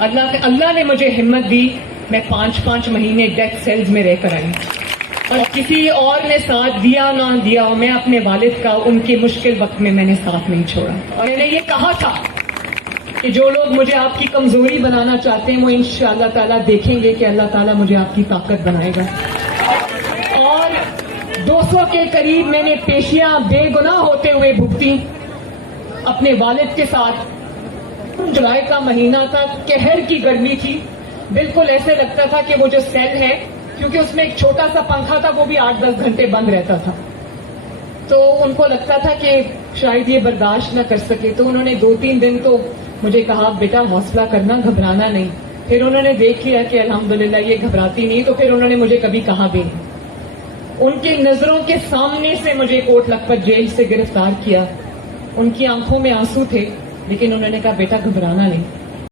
अल्लाह ने मुझे हिम्मत दी। मैं 5-5 महीने डेथ सेल्स में रहकर आई और किसी और ने साथ दिया ना दिया, मैं अपने वालिद का उनके मुश्किल वक्त में मैंने साथ नहीं छोड़ा। और मैंने ये कहा था कि जो लोग मुझे आपकी कमजोरी बनाना चाहते हैं वो इंशाअल्लाह ताला देखेंगे कि अल्लाह ताला मुझे आपकी ताकत बनाएगा। और 200 के करीब मैंने पेशियां बेगुनाह होते हुए भुगती अपने वालिद के साथ। जुलाई का महीना था, कहर की गर्मी थी, बिल्कुल ऐसे लगता था कि वो जो सेल है, क्योंकि उसमें एक छोटा सा पंखा था, वो भी 8-10 घंटे बंद रहता था, तो उनको लगता था कि शायद ये बर्दाश्त न कर सके। तो उन्होंने 2-3 दिन तो मुझे कहा बेटा हौसला करना, घबराना नहीं। फिर उन्होंने देख लिया कि अल्हम्दुलिल्लाह ये घबराती नहीं, तो फिर उन्होंने मुझे कभी कहा भी नहीं। उनकी नजरों के सामने से मुझे कोट लखपत जेल से गिरफ्तार किया। उनकी आंखों में आंसू थे, लेकिन उन्होंने कहा बेटा घबराना नहीं।